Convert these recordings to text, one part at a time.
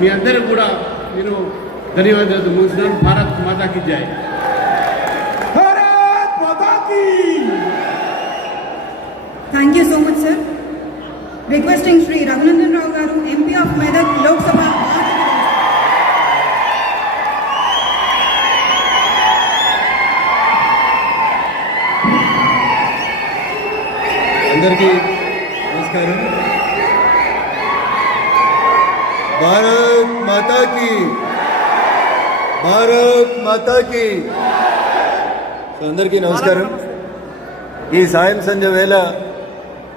మీ అందరికి కూడా నేను ధన్యవాదాలు ముగిస్తున్నాను భారత్ మాతాకి జై భారత్ మాతా కీ Thank you so much, sir. Requesting Sri Raghunandan Rao Garu, MP of Medak, Lok Sabha. అందరికీ నమస్కారం భారత్ మాతాకి భారత్ మాతాకి అందరికీ నమస్కారం. ఈ సాయం సంధ్య వేళ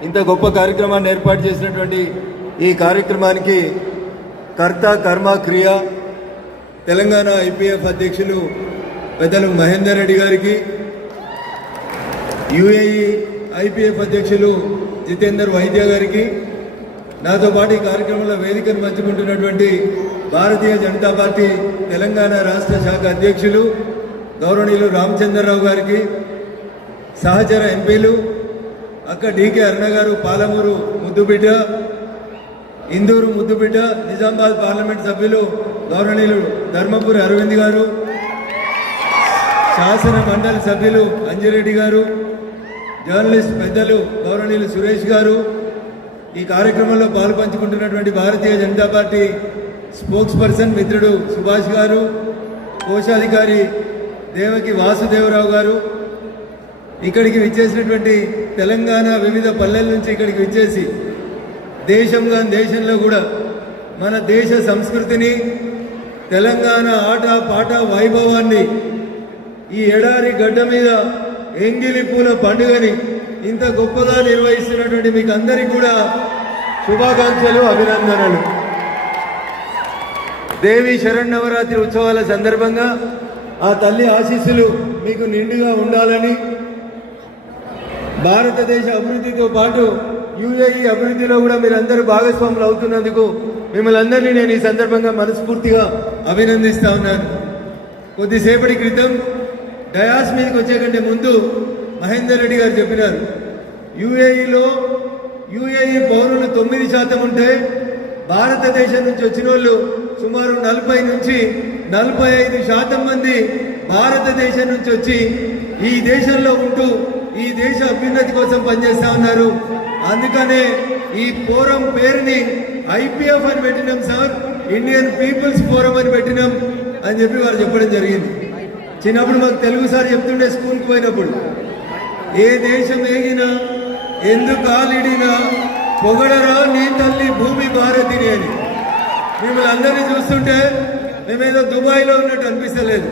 ఇంత గొప్ప కార్యక్రమాన్ని ఏర్పాటు చేసినటువంటి ఈ కార్యక్రమానికి కర్త కర్మ క్రియ తెలంగాణ ఐపీఎఫ్ అధ్యక్షులు పెద్దలు మహేందర్ రెడ్డి గారికి యుఏఈ ఐపీఎఫ్ అధ్యక్షులు జితేందర్ వైద్య గారికి నాతో పాటు ఈ కార్యక్రమంలో వేదికను పంచుకుంటున్నటువంటి భారతీయ జనతా పార్టీ తెలంగాణ రాష్ట్ర శాఖ అధ్యక్షులు గౌరవనీయులు రామచంద్రరావు గారికి సహచర ఎంపీలు అక్క డీకే అరుణ గారు పాలమూరు ముద్దుబిడ్డ ఇందూరు ముద్దుబిడ్డ నిజామాబాద్ పార్లమెంట్ సభ్యులు గౌరవనీయులు ధర్మపురి అరవింద్ గారు శాసన మండలి సభ్యులు అంజిరెడ్డి గారు జర్నలిస్ట్ పెద్దలు గౌరవనీయులు సురేష్ గారు ఈ కార్యక్రమంలో పాల్పంచుకుంటున్నటువంటి Bharatiya Janata party spokesperson మిత్రుడు సుభాష్ గారు కోశాధికారి దేవకి వాసుదేవరావు గారు ఇక్కడికి విచ్చేసినటువంటి తెలంగాణ వివిధ పల్లెల నుంచి ఇక్కడికి విచ్చేసి దేశంగా దేశంలో కూడా మన దేశ సంస్కృతిని తెలంగాణ ఆట పాట వైభవాన్ని ఈ ఎడారి గడ్డ మీద ఎంగిలి పూల పండుగని ఇంత గొప్పగా నిర్వహిస్తున్నటువంటి మీకు అందరికీ కూడా శుభాకాంక్షలు అభినందనలు. దేవి శరణవరాత్రి ఉత్సవాల సందర్భంగా ఆ తల్లి ఆశీస్సులు మీకు నిండుగా ఉండాలని భారతదేశ అభివృద్ధితో పాటు యుఏఈ అభివృద్ధిలో కూడా మీరందరూ భాగస్వాములు అవుతున్నందుకు మిమ్మల్ని అందరినీ నేను ఈ సందర్భంగా మనస్ఫూర్తిగా అభినందిస్తా ఉన్నాను. కొద్దిసేపటి క్రితం డయాస్ మీదకి వచ్చే కంటే ముందు మహేందర్ రెడ్డి గారు చెప్పినారు యుఏఈలో యుఏఈ పౌరులు తొమ్మిది శాతం ఉంటే భారతదేశం నుంచి వచ్చిన వాళ్ళు సుమారు నలభై నుంచి నలభై ఐదు శాతం మంది భారతదేశం నుంచి వచ్చి ఈ దేశంలో ఉంటూ ఈ దేశ అభ్యున్నతి కోసం పనిచేస్తా ఉన్నారు. అందుకనే ఈ ఫోరం పేరుని ఐపీఎఫ్ అని పెట్టినాం సార్ ఇండియన్ పీపుల్స్ ఫోరం అని పెట్టినాం అని చెప్పి వారు చెప్పడం జరిగింది. చిన్నప్పుడు మాకు తెలుగు సార్ చెప్తుండే స్కూల్కి పోయినప్పుడు. ఏ దేశం ఏగినా ఎందుకు కాలిడినా పొగడరా నీ తల్లి భూమి భారతిని అని. మిమ్మల్ని అందరినీ చూస్తుంటే మేమేదో దుబాయ్లో ఉన్నట్టు అనిపిస్తలేదు.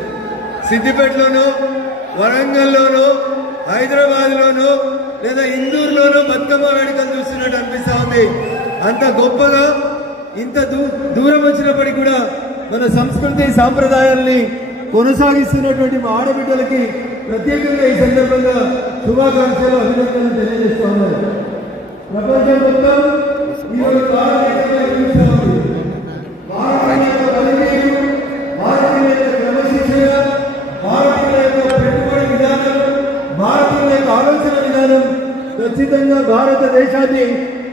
సిద్దిపేటలోనో వరంగల్లోనో హైదరాబాద్లోనో లేదా ఇందూరులోనో బతుకమ్మ వేడుకలు చూస్తున్నట్టు అనిపిస్తూ ఉంది. అంత గొప్పగా ఇంత దూ దూరం వచ్చినప్పటికీ కూడా మన సంస్కృతి సాంప్రదాయాల్ని కొనసాగిస్తున్నటువంటి మా ఆడబిడ్డలకి ప్రత్యేకంగా ఈ సందర్భంగా శుభాకాంక్షలు అభినందనలు తెలియజేస్తా ఉన్నారు ప్రపంచం మొత్తం ఈరోజు భారతదేశంలో ఉంది భారతీయుల యొక్క పనితీరు, భారతీయుల యొక్క క్రమశిక్షణ, భారతీయుల యొక్క పెట్టుబడి విధానం, భారతీయుల యొక్క ఆలోచన విధానం ఖచ్చితంగా భారతదేశాన్ని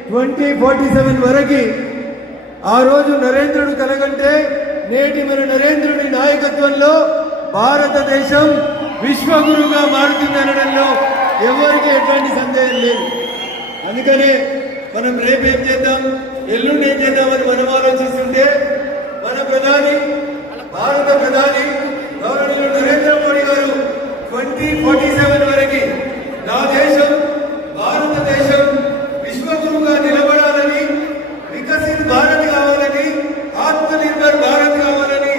ట్వంటీ ఫార్టీ సెవెన్ వరకు ఆ రోజు నరేంద్రుడు కలగంటే నేటి మరి నరేంద్రుడి నాయకత్వంలో భారతదేశం విశ్వగురుగా మారుతుందనడంలో ఎవరికి ఎటువంటి సందేహం లేదు. అందుకనే మనం రేపు ఏం చేద్దాం? ఎల్లుండి ఏం చేద్దామని మనం ఆలోచిస్తాం మన ప్రధాని భారత ప్రధాని గౌరవనీయులు నరేంద్ర మోడీ గారు ట్వంటీ ఫార్టీ సెవెన్ వరకు నా దేశం భారతదేశం విశ్వగురుగా నిలబడాలని వికసిత్ భారత్ కావాలని ఆత్మనిర్భర్ భారత్ కావాలని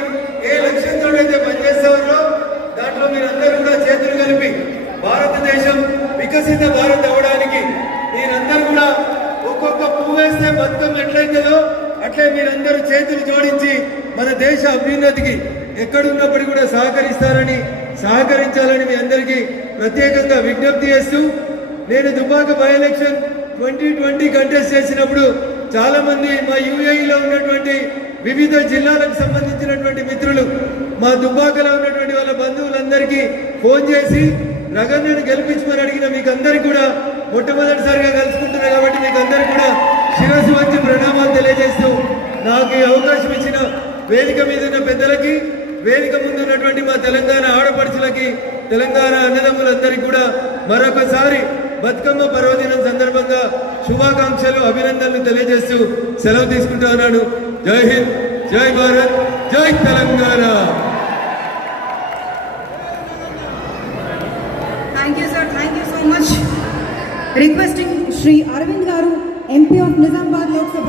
ఏ లక్ష్యంతో అయితే పనిచేస్తారో దాంట్లో మీరందరూ కూడా చేతులు కలిపి భారతదేశం వికసిత భారత్ అవ్వడానికి మీరందరూ కూడా ఒక్కొక్క పువ్వు వేస్తే బతుకం ఎట్లయితుందో అట్లే మీరందరూ చేతులు జోడించి మన దేశ అభ్యున్నతికి ఎక్కడున్నప్పటికీ కూడా సహకరిస్తారని సహకరించాలని మీ అందరికీ ప్రత్యేకంగా విజ్ఞప్తి చేస్తూ నేను Dubaka by election twenty twenty contest చేసినప్పుడు చాలా మంది మా యుఏఈలో ఉన్నటువంటి వివిధ జిల్లాలకు సంబంధించినటువంటి మిత్రులు మా దుబ్బాకలో ఉన్నటువంటి వాళ్ళ బంధువులందరికీ ఫోన్ చేసి రగన్నను గెలిపించమని అడిగిన మీకు అందరికీ కూడా మొట్టమొదటిసారిగా కలుసుకుంటున్నా కాబట్టి మీకు అందరికీ కూడా శిరస్సు వచ్చి ప్రణామాలు తెలియజేస్తూ నాకు ఈ అవకాశం ఇచ్చిన వేదిక మీద ఉన్న పెద్దలకి వేదిక ముందు ఉన్నటువంటి మా తెలంగాణ ఆడపడుచులకి తెలంగాణ అన్నదమ్ములందరికీ కూడా మరొకసారి బతుకమ్మ పర్వదినం సందర్భంగా శుభాకాంక్షలు అభినందనలు తెలియజేస్తూ సెలవు తీసుకుంటా ఉన్నాను. జై హింద్ జై భారత్ జై Telangana thank you sir thank you so much requesting Shri Arvind garu MP of Nizamabad Lok Sabha